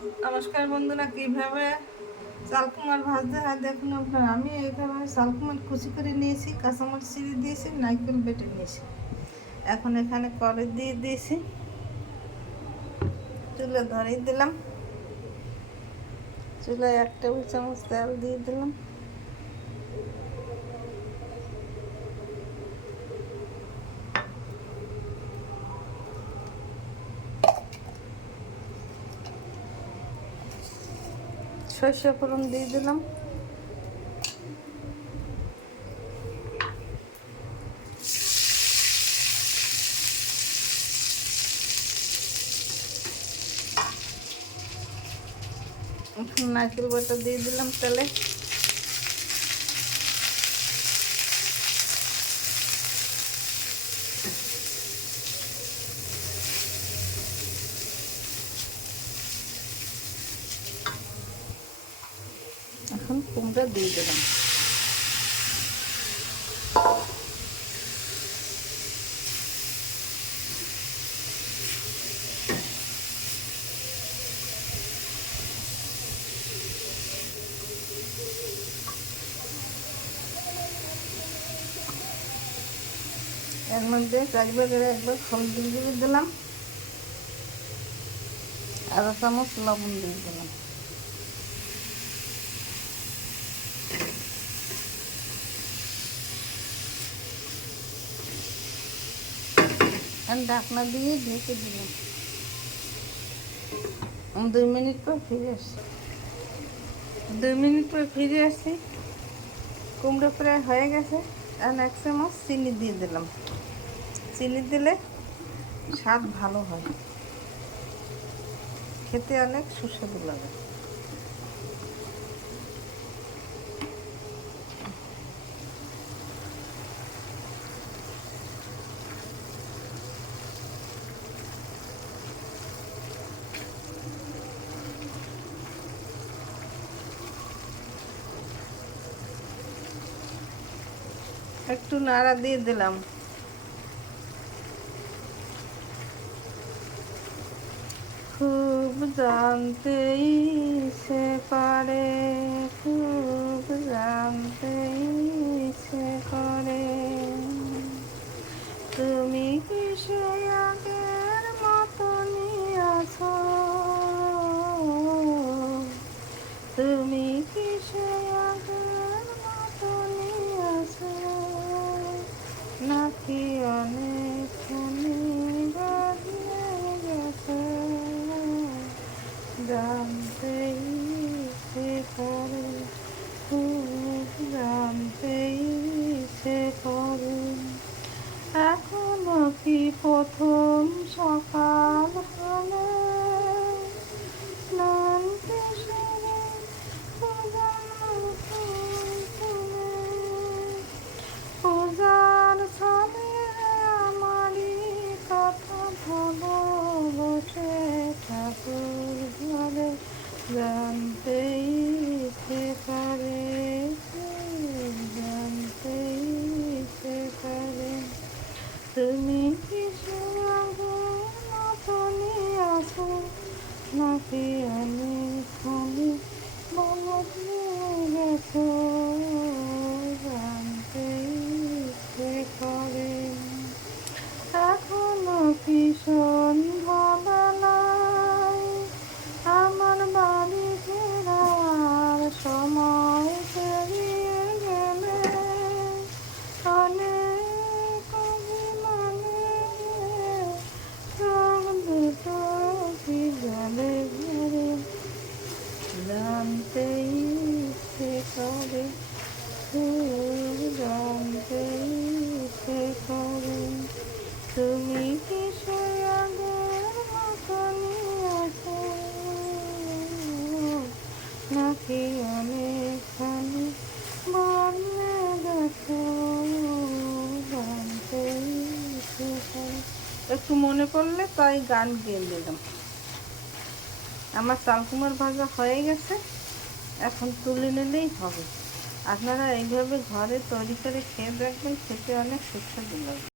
নমস্কার বন্ধুরা, কিভাবে চালকুমার ভাজতে হয় দেখুন আপনারা। আমি এইভাবে চালকুমার কুচি করে নিয়েছি, কাঁচামরিচ চিড়ে দিয়েছি, নারকেল বেটে নিয়েছি। এখন এখানে কড়াই দিয়ে দিয়েছি, চুলে ধরিয়ে দিলাম। চুলায় 1 টেবিল চামচ তেল দিয়ে দিলাম। সরষে ফোড়ন দিয়ে দিলাম। এখন নারকেল বাটা দিয়ে দিলাম তেলে। এখন কুমড়া দিয়ে দিলাম। এর মধ্যে 4 ভাগের 1 ভাগ হলদি দিয়ে দিলাম, 1/2 চামচ লবণ দিয়ে দিলাম। ঢাকনা দিয়ে ঢেকে দিলাম। 2 মিনিট পর ফিরে আসি। 2 মিনিট পর ফিরে আসি। কুমড়ো প্রায় হয়ে গেছে। আর 1 চামচ চিনি দিয়ে দিলাম। চিনি দিলে স্বাদ ভালো হয়, খেতে অনেক সুস্বাদু লাগে। একটু নাড়া দিয়ে দিলাম। খুব জানতে ইচ্ছে করে, খুব জানতে ইচ্ছে করে, তুমি কি সে আগের মতনই আছো? তুমি কি সে আগের মতনই আছো, নাকি অনেকখানি বদলে গেছে? জানতে ইচ্ছে করে, খুব জানতে ইচ্ছে করে, এখনো কি প্রথম সকাল হলে স্নান সেরে পূজার ফুল তুলে, পূজার ছলে আমারই কথা ভালো বসে ঠাকুর ঘরে? জানতে ইচ্ছে করে, জানতে ইচ্ছে করে, তুমি কি সে আগের মতনই আছো, নাকি অনেকখানি বদলে গেছো? জানতে ইচ্ছে করে, এখনো কি সন্ধ্যাবেলায় আমার বাড়ি ফেরার সময় পেরিয়ে গেলে? অনেক অভিমানে চোখ দুটো কি জলে ভরে? জানতে ইচ্ছে করে, খুব জানতে ইচ্ছে করে, তুমি কি সে আগের মতনই আছো, নাকি অনেকখানি বদলে গেছো? জানতে ইচ্ছে করে। একটু মনে পড়লে তাই গান গেয়ে দিলাম। আমার চালকুমার ভাজা হয়ে গেছে, এখন তুলে নিলেই হবে। আপনারা এইভাবে ঘরে তৈরি করে খেয়ে দেখবেন, খেতে অনেক সুস্বাদু লাগে।